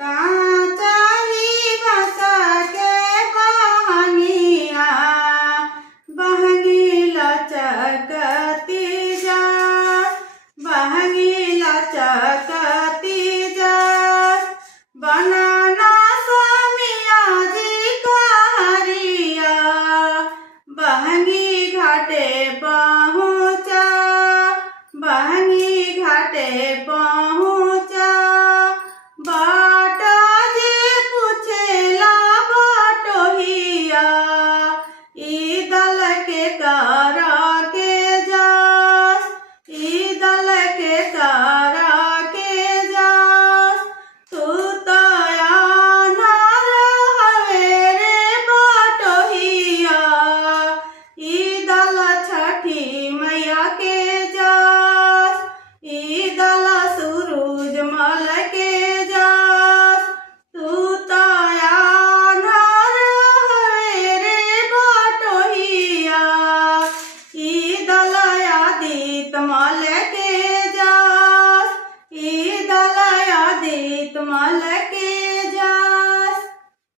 काचाही बस के बहंगिया बहंगी लचकती जा बहंगी लचकती जा बनाना स्वामिया जी का हरिया बहंगी घाटे पहुँचा बहंगी घाटे पहुँचा बाटा जे पूछेला बाटोहिया ई दल के करा के जास ई दल के करा के जास तू तो अनार हवे रे बाटोहिया ई दल छठी मैया के जास ई दल सूरज मल के जास तू तो अनार हवे रे बाटोहिया ई दल आदित मल के जास ई दल आदित मल के